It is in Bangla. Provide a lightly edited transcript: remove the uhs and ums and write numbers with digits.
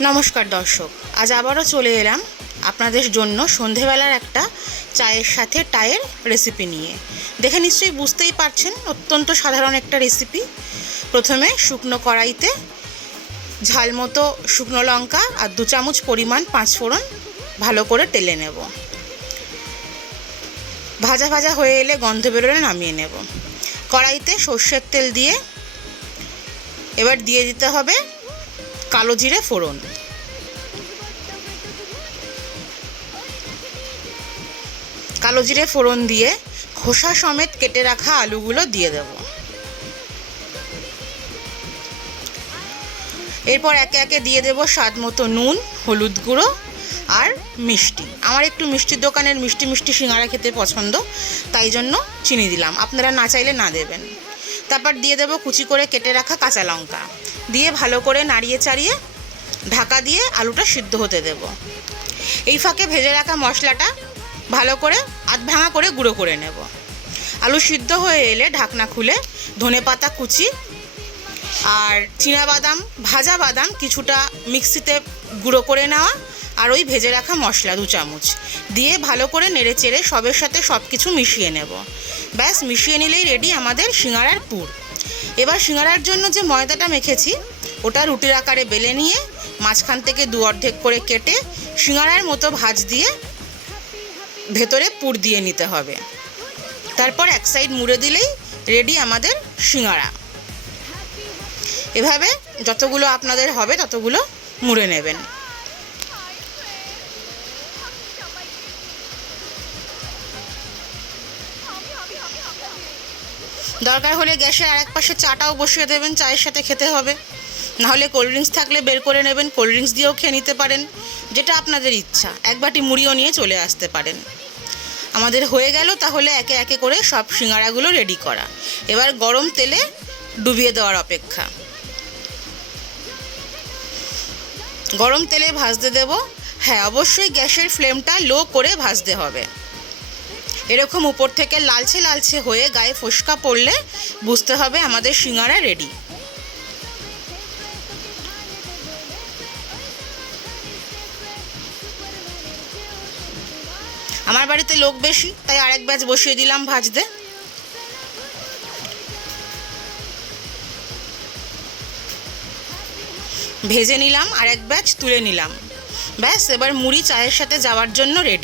নমস্কার দর্শক, আজ আবারও চলে এলাম আপনাদের জন্য সন্ধেবেলার একটা চায়ের সাথে টায়ের রেসিপি নিয়ে। দেখে নিশ্চয়ই বুঝতেই পারছেন, অত্যন্ত সাধারণ একটা রেসিপি। প্রথমে শুকনো কড়াইতে ঝাল মতো শুকনো লঙ্কা আর 2 চামচ পরিমাণ 5 ফোড়ন ভালো করে টেলে নেব। ভাজা ভাজা হয়ে এলে গন্ধ বেরোলে নামিয়ে নেব। কড়াইতে সর্ষের তেল দিয়ে এবার দিয়ে দিতে হবে কালো জিরে ফোড়ন। কালো জিরে ফোড়ন দিয়ে খোসা সমেত কেটে রাখা আলুগুলো দিয়ে দেব। এরপর একে একে দিয়ে দেব স্বাদ মতো নুন, হলুদ গুঁড়ো আর মিষ্টি। আমার একটু মিষ্টির দোকানের মিষ্টি মিষ্টি সিঙ্গারা খেতে পছন্দ, তাই জন্য চিনি দিলাম, আপনারা না চাইলে না দেবেন। তারপর দিয়ে দেব কুচি করে কেটে রাখা কাঁচা লঙ্কা, দিয়ে ভালো করে নাড়িয়ে চাড়িয়ে ঢাকা দিয়ে আলুটা সিদ্ধ হতে দেব। এই ফাঁকে ভেজে রাখা মশলাটা ভালো করে আধ ভাঙা করে গুঁড়ো করে নেব। আলু সিদ্ধ হয়ে এলে ঢাকনা খুলে ধনেপাতা কুচি আর চীনাবাদাম, ভাজা বাদাম কিছুটা মিক্সিতে গুঁড়ো করে নেওয়া আর ওই ভেজে রাখা মশলা 2 চামচ দিয়ে ভালো করে নেড়ে চেড়ে সবের সাথে সব কিছু মিশিয়ে নেব। ব্যাস, মিশিয়ে নিলেই রেডি আমাদের সিঙ্গারার পুর। এবার সিঙ্গারার জন্য যে ময়দাটা মেখেছি ওটা রুটির আকারে বেলে নিয়ে মাঝখান থেকে 2 অর্ধেক করে কেটে সিঙ্গারার মতো ভাঁজ দিয়ে ভেতরে পুর দিয়ে নিতে হবে। তারপর এক সাইড মুড়ে দিলেই রেডি আমাদের সিঙ্গারা। এভাবে যতগুলো আপনাদের হবে ততগুলো মুড়ে নেবেন। দরকার হলে গ্যাসের আরেক পাশে চাটাও বসিয়ে দেবেন, চায়ের সাথে খেতে হবে। নাহলে কোল্ড ড্রিঙ্কস থাকলে বের করে নেবেন, কোল্ড ড্রিঙ্কস দিয়েও খেয়ে নিতে পারেন, যেটা আপনাদের ইচ্ছা। এক বাটি মুড়িও নিয়ে চলে আসতে পারেন। আমাদের হয়ে গেল তাহলে একে একে করে সব সিঙ্গারাগুলো রেডি করা। এবার গরম তেলে ডুবিয়ে দেওয়ার অপেক্ষা। গরম তেলে ভাজতে দেব। হ্যাঁ, অবশ্যই গ্যাসের ফ্লেমটা লো করে ভাজতে হবে। এরকম উপর থেকে লালচে লালচে হয়ে গায়ে ফোস্কা পড়লে বুঝতে হবে আমাদের সিঙ্গারা রেডি। আমার বাড়িতে লোক বেশি, তাই আরেক ব্যাচ বসিয়ে দিলাম ভাজতে। ভেজে নিলাম, আরেক ব্যাচ তুলে নিলাম। ব্যাস, এবার মুড়ি চায়ের সাথে যাওয়ার জন্য রেডি।